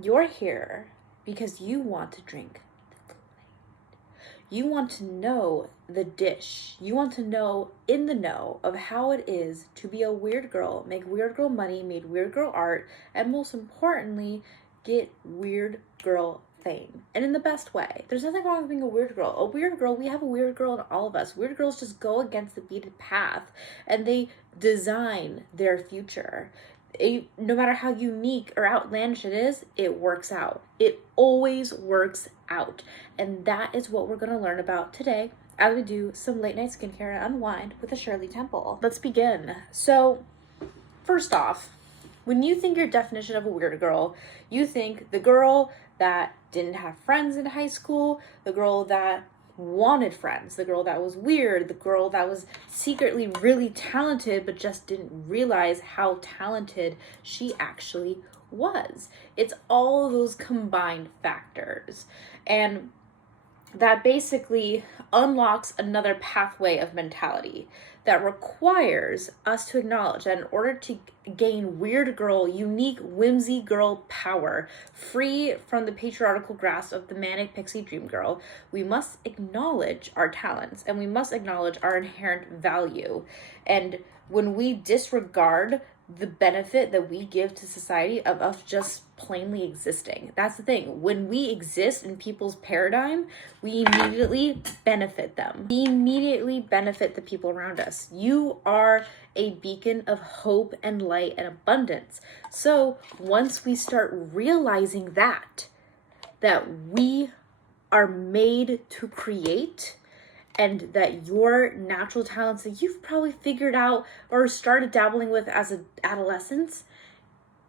You're here because you want to drink the Kool-Aid. You want to know the dish. You want to know in the know of how it is to be a weird girl, make weird girl money, make weird girl art, and most importantly, get weird girl fame. And in the best way. There's nothing wrong with being a weird girl. A weird girl, we have a weird girl in all of us. Weird girls just go against the beaten path and they design their future. No matter how unique or outlandish it is, it works out. It always works out. And that is what we're going to learn about today as we do some late night skincare and unwind with a Shirley Temple. Let's begin. So, first off, when you think your definition of a weird girl, you think the girl that didn't have friends in high school, the girl that wanted friends, the girl that was weird, the girl that was secretly really talented but just didn't realize how talented she actually was. It's all those combined factors. And that basically unlocks another pathway of mentality that requires us to acknowledge that in order to gain weird girl, unique, whimsy girl power, free from the patriarchal grasp of the manic pixie dream girl, we must acknowledge our talents and we must acknowledge our inherent value. And when we disregard the benefit that we give to society of us just plainly existing. That's the thing. When we exist in people's paradigm, we immediately benefit them. We immediately benefit the people around us. You are a beacon of hope and light and abundance. So once we start realizing that we are made to create, and that your natural talents that you've probably figured out or started dabbling with as an adolescent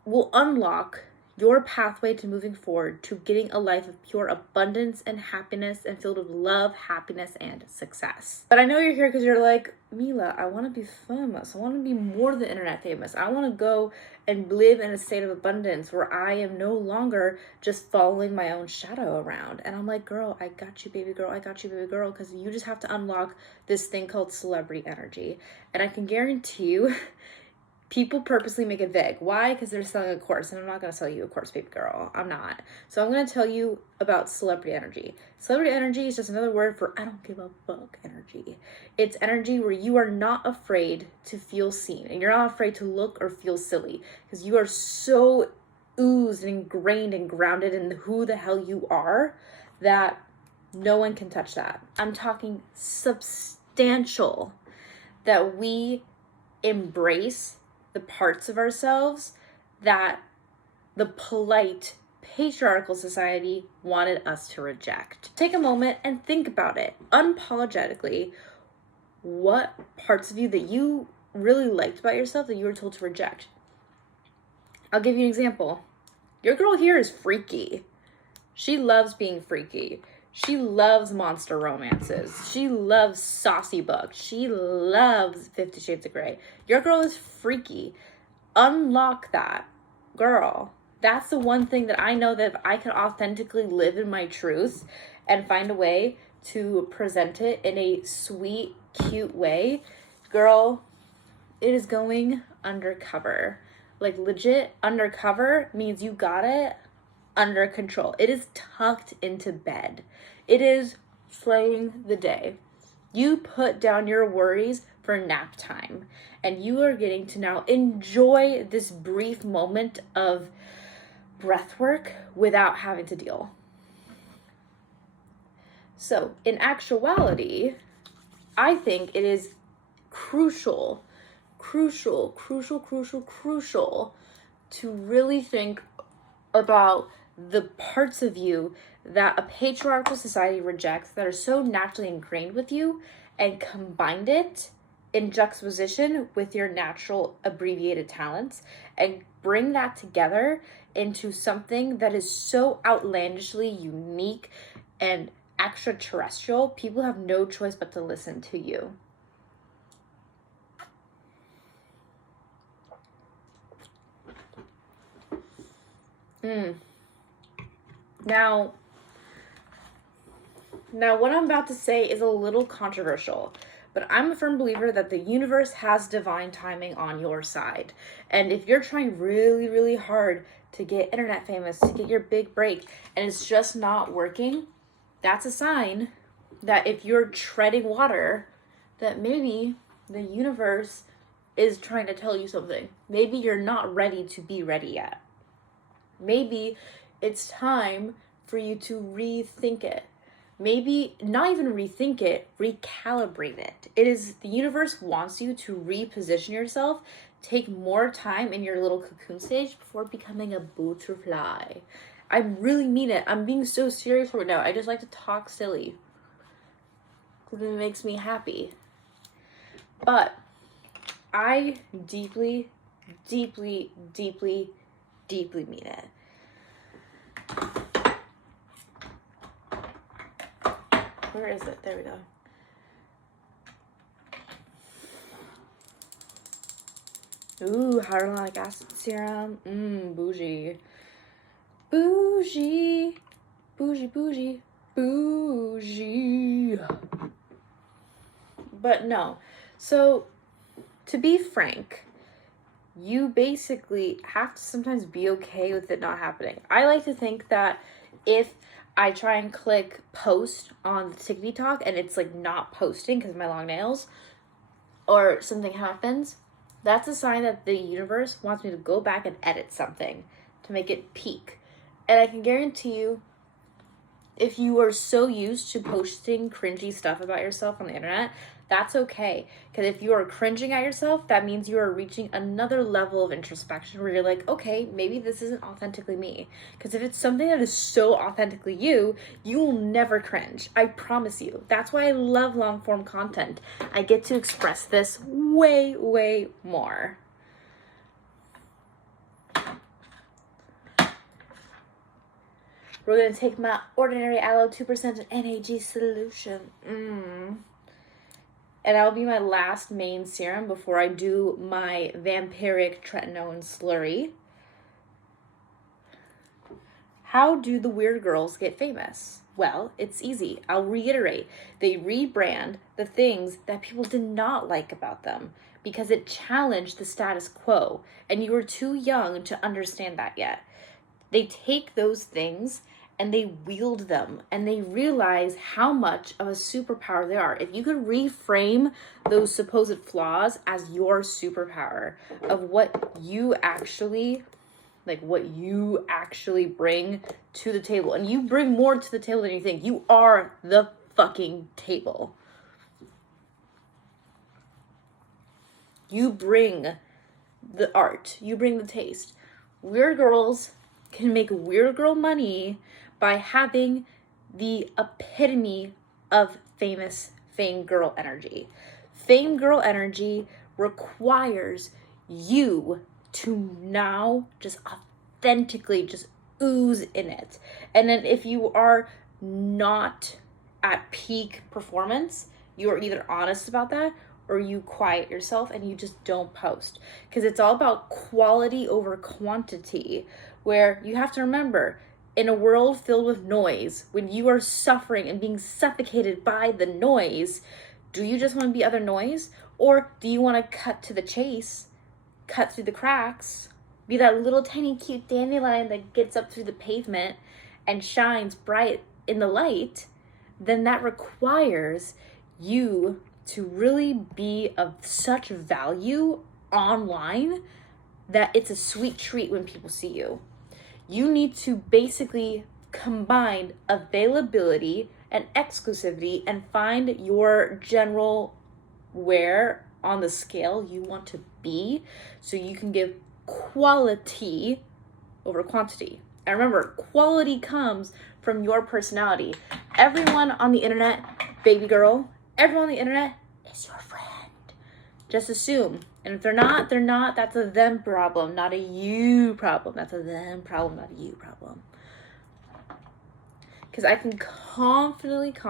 will unlock your pathway to moving forward to getting a life of pure abundance and happiness and filled with love, happiness, and success. But I know you're here because you're like, Mila, I want to be famous. I want to be more than internet famous. I want to go and live in a state of abundance where I am no longer just following my own shadow around. And I'm like, girl, I got you, baby girl. I got you, baby girl. Because you just have to unlock this thing called celebrity energy. And I can guarantee you, people purposely make it vague. Why? Because they're selling a course, and I'm not going to sell you a course, baby girl. I'm not. So I'm going to tell you about celebrity energy. Celebrity energy is just another word for I don't give a fuck energy. It's energy where you are not afraid to feel seen, and you're not afraid to look or feel silly, because you are so oozed and ingrained and grounded in who the hell you are that no one can touch that. I'm talking substantial, that we embrace the parts of ourselves that the polite patriarchal society wanted us to reject. Take a moment and think about it unapologetically. What parts of you that you really liked about yourself that you were told to reject? I'll give you an example. Your girl here is freaky. She loves being freaky. She loves monster romances. She loves saucy books. She loves 50 Shades of Grey. Your girl is freaky. Unlock that, girl. That's the one thing that I know that if I can authentically live in my truth and find a way to present it in a sweet, cute way, girl, it is going undercover. Like legit undercover means you got it under control. It is tucked into bed. It is slaying the day. You put down your worries for nap time, and you are getting to now enjoy this brief moment of breath work without having to deal. So in actuality, I think it is crucial to really think about the parts of you that a patriarchal society rejects that are so naturally ingrained with you, and combined it in juxtaposition with your natural abbreviated talents and bring that together into something that is so outlandishly unique and extraterrestrial. People have no choice but to listen to you. Now, what I'm about to say is a little controversial, but I'm a firm believer that the universe has divine timing on your side. And if you're trying really, really hard to get internet famous, to get your big break, and it's just not working, that's a sign that if you're treading water, that maybe the universe is trying to tell you something. Maybe you're not ready to be ready yet. Maybe it's time for you to rethink it. Maybe not even rethink it, recalibrate it. It is, the universe wants you to reposition yourself, take more time in your little cocoon stage before becoming a butterfly. I really mean it. I'm being so serious right now. I just like to talk silly because it makes me happy. But I deeply, deeply, deeply, deeply mean it. Where is it? There we go. Ooh, hyaluronic acid serum. Bougie. Bougie. Bougie, bougie, bougie. But no. So, to be frank, you basically have to sometimes be okay with it not happening. I like to think that if I try and click post on the TikTok and it's like not posting because of my long nails or something happens, that's a sign that the universe wants me to go back and edit something to make it peak. And I can guarantee you, if you are so used to posting cringy stuff about yourself on the internet, that's okay. Because if you are cringing at yourself, that means you are reaching another level of introspection where you're like, okay, maybe this isn't authentically me. Because if it's something that is so authentically you, you will never cringe. I promise you. That's why I love long form content. I get to express this way, way more. We're going to take my ordinary aloe 2% NAG solution. And that'll be my last main serum before I do my vampiric tretinoin slurry. How do the weird girls get famous? Well, it's easy. I'll reiterate. They rebrand the things that people did not like about them because it challenged the status quo, and you were too young to understand that yet. They take those things and they wield them, and they realize how much of a superpower they are. If you could reframe those supposed flaws as your superpower of what you actually, bring to the table, and you bring more to the table than you think. You are the fucking table. You bring the art, you bring the taste. Weird girls can make weird girl money by having the epitome of fame girl energy. Fame girl energy requires you to now just authentically just ooze in it. And then if you are not at peak performance, you are either honest about that or you quiet yourself and you just don't post. Because it's all about quality over quantity, where you have to remember, in a world filled with noise, when you are suffering and being suffocated by the noise, do you just want to be other noise? Or do you want to cut to the chase, cut through the cracks, be that little tiny cute dandelion that gets up through the pavement and shines bright in the light? Then that requires you to really be of such value online that it's a sweet treat when people see you. You need to basically combine availability and exclusivity and find your general where on the scale you want to be so you can give quality over quantity. And remember, quality comes from your personality. Everyone on the internet, baby girl, everyone on the internet is your friend. Just assume. And if they're not, they're not. That's a them problem, not a you problem. That's a them problem, not a you problem. Because I can confidently say,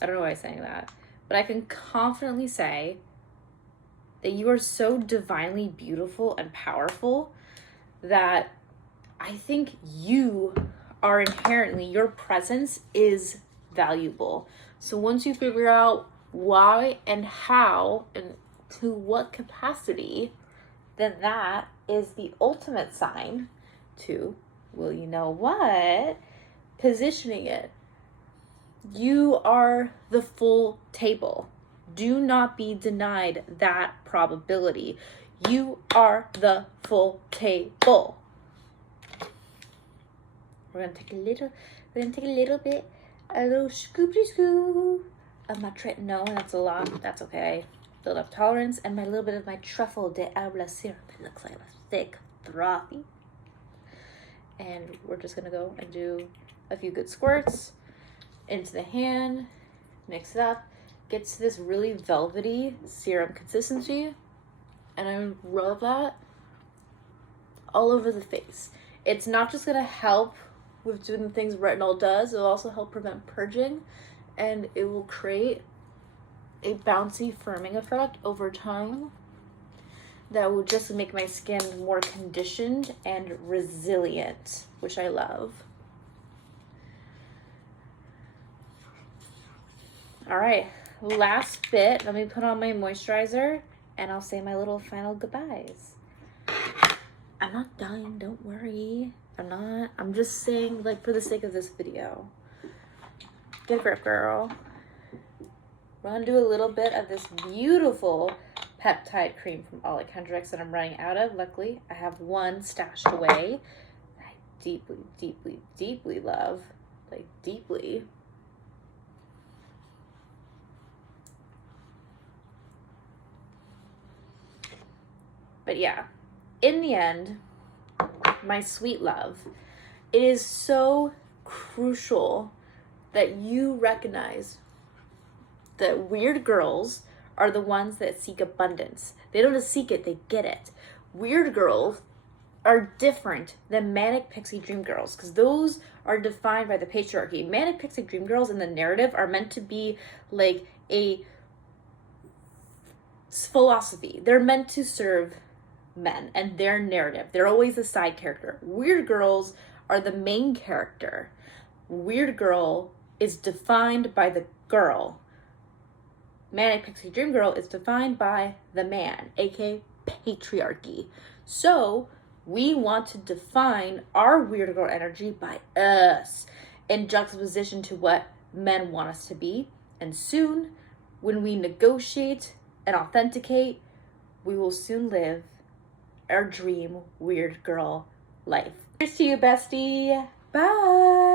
I don't know why I'm saying that, but I can confidently say that you are so divinely beautiful and powerful that I think you are inherently, your presence is valuable. So once you figure out why and how and to what capacity, then that is the ultimate sign to, well, you know what? Positioning it. You are the full table. Do not be denied that probability. You are the full table. We're gonna take a little bit, a little scoopy scoop of my no, that's a lot. That's okay. Build up tolerance, and my little bit of my truffle de arbla syrup. It looks like a thick, frothy. And we're just gonna go and do a few good squirts into the hand, mix it up, get to this really velvety serum consistency, and I rub that all over the face. It's not just gonna help with doing the things retinol does, it'll also help prevent purging, and it will create a bouncy firming effect over time that will just make my skin more conditioned and resilient, which I love. All right, last bit. Let me put on my moisturizer and I'll say my little final goodbyes. I'm not dying, don't worry. I'm just saying, like, for the sake of this video. Get a grip, girl. We're gonna do a little bit of this beautiful peptide cream from Ollie Kendricks that I'm running out of. Luckily, I have one stashed away that I deeply, deeply, deeply love. Like, deeply. But yeah, in the end, my sweet love, it is so crucial that you recognize that weird girls are the ones that seek abundance. They don't just seek it, they get it. Weird girls are different than manic pixie dream girls, because those are defined by the patriarchy. Manic pixie dream girls in the narrative are meant to be like a philosophy. They're meant to serve men and their narrative. They're always the side character. Weird girls are the main character. Weird girl is defined by the girl. Manic pixie dream girl is defined by the man, aka patriarchy. So we want to define our weird girl energy by us in juxtaposition to what men want us to be. And soon, when we negotiate and authenticate, we will soon live our dream weird girl life. Cheers to you, bestie. Bye.